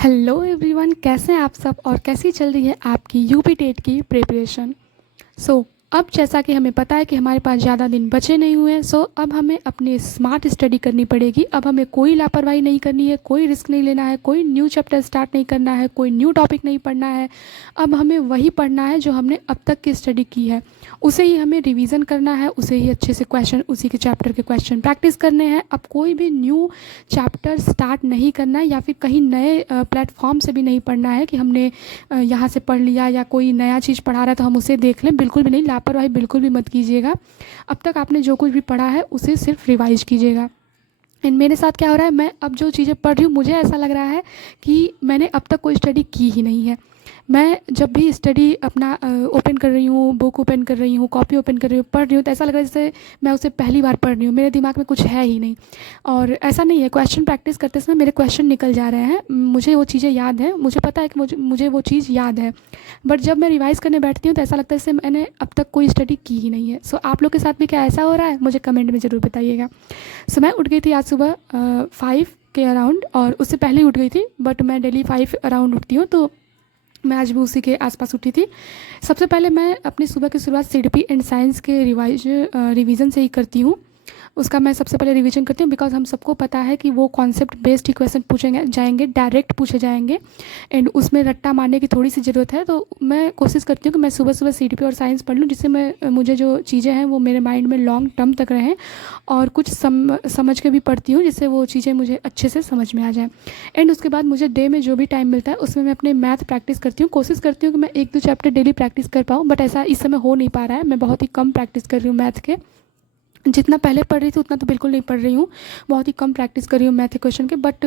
Hello everyone, कैसे हैं आप सब और कैसी चल रही है आपकी यूपी टेट की प्रिपरेशन। अब जैसा कि हमें पता है कि हमारे पास ज़्यादा दिन बचे नहीं हुए हैं। अब हमें अपनी स्मार्ट स्टडी करनी पड़ेगी। अब हमें कोई लापरवाही नहीं करनी है, कोई रिस्क नहीं लेना है, कोई न्यू चैप्टर स्टार्ट नहीं करना है, कोई न्यू टॉपिक नहीं पढ़ना है। अब हमें वही पढ़ना है जो हमने अब तक की स्टडी की है, उसे ही हमें रिवीजन करना है, उसे ही अच्छे से क्वेश्चन, उसी के चैप्टर के क्वेश्चन प्रैक्टिस करने हैं। अब कोई भी न्यू चैप्टर स्टार्ट नहीं करना है या फिर कहीं नए प्लेटफॉर्म से भी नहीं पढ़ना है कि हमने यहाँ से पढ़ लिया या कोई नया चीज़ पढ़ा रहा है तो हम उसे देख लें। बिल्कुल भी नहीं, लापरवाही बिल्कुल भी मत कीजिएगा। अब तक आपने जो कुछ भी पढ़ा है उसे सिर्फ रिवाइज कीजिएगा। एंड मेरे साथ क्या हो रहा है, मैं अब जो चीज़ें पढ़ रही हूँ मुझे ऐसा लग रहा है कि मैंने अब तक कोई स्टडी की ही नहीं है। मैं जब भी स्टडी अपना ओपन कर रही हूँ, बुक ओपन कर रही हूँ, कॉपी ओपन कर रही हूँ, पढ़ रही हूँ, तो ऐसा लग रहा है जैसे मैं उसे पहली बार पढ़ रही हूँ। मेरे दिमाग में कुछ है ही नहीं। और ऐसा नहीं है, क्वेश्चन प्रैक्टिस करते समय मेरे क्वेश्चन निकल जा रहे हैं, मुझे वो चीज़ें याद हैं, मुझे पता है कि मुझे वो चीज़ याद है। बट जब मैं रिवाइज़ करने बैठती हूँ तो ऐसा लगता है जैसे मैंने अब तक कोई स्टडी की ही नहीं है। आप लोग के साथ भी क्या ऐसा हो रहा है, मुझे कमेंट में ज़रूर बताइएगा। मैं उठ गई थी आज सुबह 5 के अराउंड, और उससे पहले ही उठ गई थी, बट मैं डेली 5 अराउंड उठती हूँ, तो मैं आज भी उसी के आसपास उठी थी। सबसे पहले मैं अपनी सुबह की शुरुआत सीडीपी एंड साइंस के रिवीजन से ही करती हूँ। उसका मैं सबसे पहले रिवीजन करती हूँ, बिकॉज हम सबको पता है कि वो कॉन्सेप्ट बेस्ड ही क्वेश्चन पूछे जाएंगे, डायरेक्ट पूछे जाएंगे, एंड उसमें रट्टा मारने की थोड़ी सी ज़रूरत है। तो मैं कोशिश करती हूँ कि मैं सुबह सुबह सीडीपी और साइंस पढ़ लूँ, जिससे मुझे जो चीज़ें हैं वो मेरे माइंड में लॉन्ग टर्म तक रहें, और कुछ समझ के भी पढ़ती हूँ जिससे वो चीज़ें मुझे अच्छे से समझ में आ जाएँ। एंड उसके बाद मुझे डे में जो भी टाइम मिलता है उसमें मैं अपने मैथ प्रैक्टिस करती हूँ। कोशिश करती हूँ कि मैं 1-2 चैप्टर डेली प्रैक्टिस कर पाऊँ, बट ऐसा इस समय हो नहीं पा रहा है। मैं बहुत ही कम प्रैक्टिस कर रही हूँ मैथ के। जितना पहले पढ़ रही थी उतना तो बिल्कुल नहीं पढ़ रही हूँ, बहुत ही कम प्रैक्टिस कर रही हूँ मैथ क्वेश्चन के। बट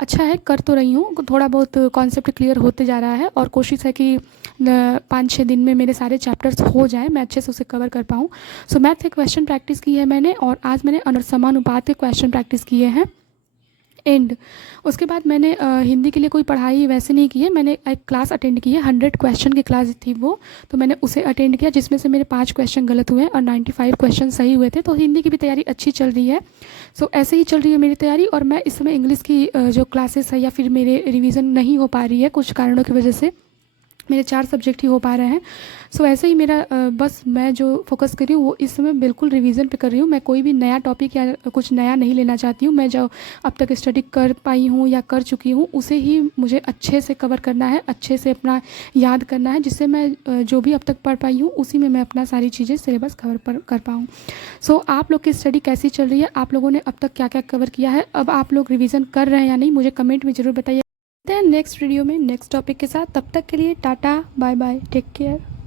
अच्छा है, कर तो रही हूँ, थोड़ा बहुत कॉन्सेप्ट क्लियर होते जा रहा है, और कोशिश है कि 5-6 दिन में मेरे सारे चैप्टर्स हो जाएं, मैं अच्छे से उसे कवर कर पाऊँ। मैथ के क्वेश्चन प्रैक्टिस की है मैंने, और आज मैंने अनुसमानुपात के क्वेश्चन प्रैक्टिस किए हैं। एंड उसके बाद मैंने हिंदी के लिए कोई पढ़ाई वैसे नहीं की है, मैंने एक क्लास अटेंड की है, 100 क्वेश्चन की क्लास थी वो, तो मैंने उसे अटेंड किया, जिसमें से मेरे 5 क्वेश्चन गलत हुए और 95 क्वेश्चन सही हुए थे। तो हिंदी की भी तैयारी अच्छी चल रही है। ऐसे ही चल रही है मेरी तैयारी। और मैं इस समय इंग्लिश की जो क्लासेस है या फिर मेरे रिवीजन नहीं हो पा रही है कुछ कारणों की वजह से, मेरे 4 सब्जेक्ट ही हो पा रहे हैं। ऐसे ही मेरा बस मैं जो फोकस कर रही हूँ वो इस समय बिल्कुल रिवीजन पे कर रही हूँ। मैं कोई भी नया टॉपिक या कुछ नया नहीं लेना चाहती हूँ। मैं जो अब तक स्टडी कर पाई हूँ या कर चुकी हूँ उसे ही मुझे अच्छे से कवर करना है, अच्छे से अपना याद करना है, जिससे मैं जो भी अब तक पढ़ पाई हूँ उसी में मैं अपना सारी चीज़ें सिलेबस कवर कर पाऊँ। आप लोग की स्टडी कैसी चल रही है, आप लोगों ने अब तक क्या क्या कवर किया है, अब आप लोग रिविज़न कर रहे हैं या नहीं, मुझे कमेंट में ज़रूर बताइए। नेक्स्ट वीडियो में नेक्स्ट टॉपिक के साथ, तब तक के लिए tata bye bye, take care.